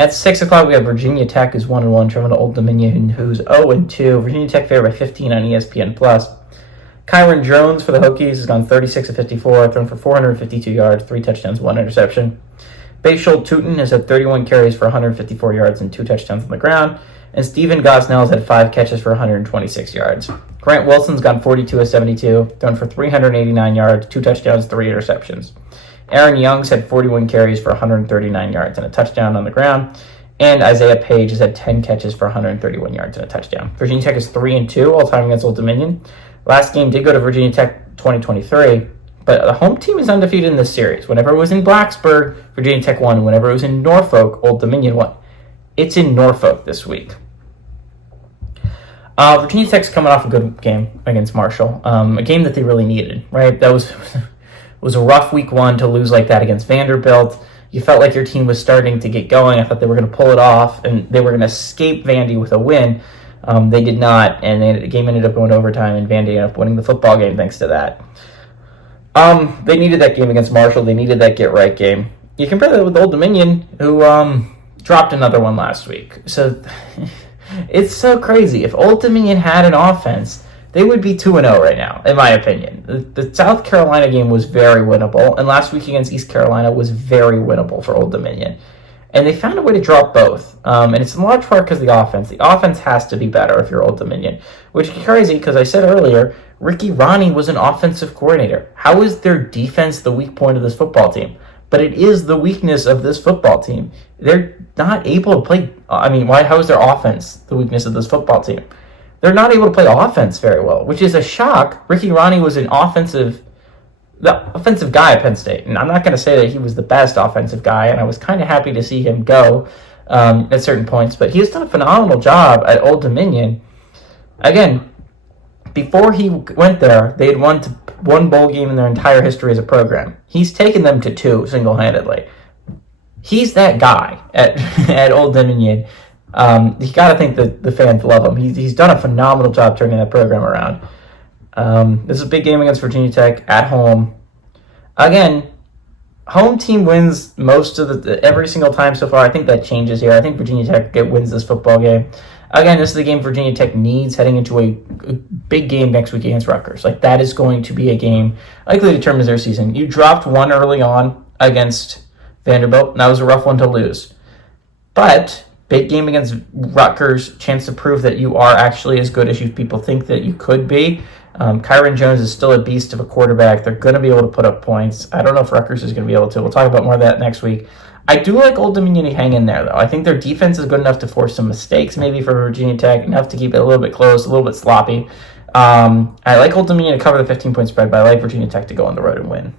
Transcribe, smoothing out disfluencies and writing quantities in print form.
At 6 o'clock, we have Virginia Tech, who's 1-1, traveling to Old Dominion, who's 0-2. Virginia Tech favored by 15 on ESPN+. Kyron Jones for the Hokies has gone 36 of 54, thrown for 452 yards, 3 touchdowns, 1 interception. Bayshul Tootin has had 31 carries for 154 yards and 2 touchdowns on the ground. And Steven Gosnell has had 5 catches for 126 yards. Grant Wilson's gone 42 of 72, thrown for 389 yards, 2 touchdowns, 3 interceptions. Aaron Young's had 41 carries for 139 yards and a touchdown on the ground. And Isaiah Page has had 10 catches for 131 yards and a touchdown. Virginia Tech is 3-2 all-time against Old Dominion. Last game did go to Virginia Tech 2023, but the home team is undefeated in this series. Whenever it was in Blacksburg, Virginia Tech won. Whenever it was in Norfolk, Old Dominion won. It's in Norfolk this week. Virginia Tech's coming off a good game against Marshall, a game that they really needed, right? That was a rough week 1 to lose like that against Vanderbilt. You felt like your team was starting to get going. I thought they were going to pull it off, and they were going to escape Vandy with a win. They did not, and the game ended up going to overtime, and Vandy ended up winning the football game thanks to that. They needed that game against Marshall. They needed that get-right game. You compare that with Old Dominion, who dropped another one last week. So it's so crazy. If Old Dominion had an offense, they would be 2-0 right now, in my opinion. The South Carolina game was very winnable, and last week against East Carolina was very winnable for Old Dominion. And they found a way to drop both, and it's in large part because of the offense. The offense has to be better if you're Old Dominion, which is crazy because I said earlier, Ricky Ronnie was an offensive coordinator. How is their defense the weak point of this football team? But it is the weakness of this football team. They're not able to play. How is their offense the weakness of this football team? They're not able to play offense very well, which is a shock. Ricky Ronnie was the offensive guy at Penn State, and I'm not going to say that he was the best offensive guy, and I was kind of happy to see him go at certain points, but he has done a phenomenal job at Old Dominion. Again, before he went there, they had won one bowl game in their entire history as a program. He's taken them to 2 single-handedly. He's that guy at Old Dominion. You got to think that the fans love him. He's done a phenomenal job turning that program around. This is a big game against Virginia Tech at home. Again, home team wins most of every single time so far. I think that changes here. I think Virginia Tech wins this football game. Again, this is the game Virginia Tech needs heading into a big game next week against Rutgers. Like, that is going to be a game likely determines their season. You dropped one early on against Vanderbilt, and that was a rough one to lose. But big game against Rutgers, chance to prove that you are actually as good as people think that you could be. Kyron Jones is still a beast of a quarterback. They're going to be able to put up points. I don't know if Rutgers is going to be able to. We'll talk about more of that next week. I do like Old Dominion to hang in there, though. I think their defense is good enough to force some mistakes, maybe for Virginia Tech, enough to keep it a little bit close, a little bit sloppy. I like Old Dominion to cover the 15-point spread, but I like Virginia Tech to go on the road and win.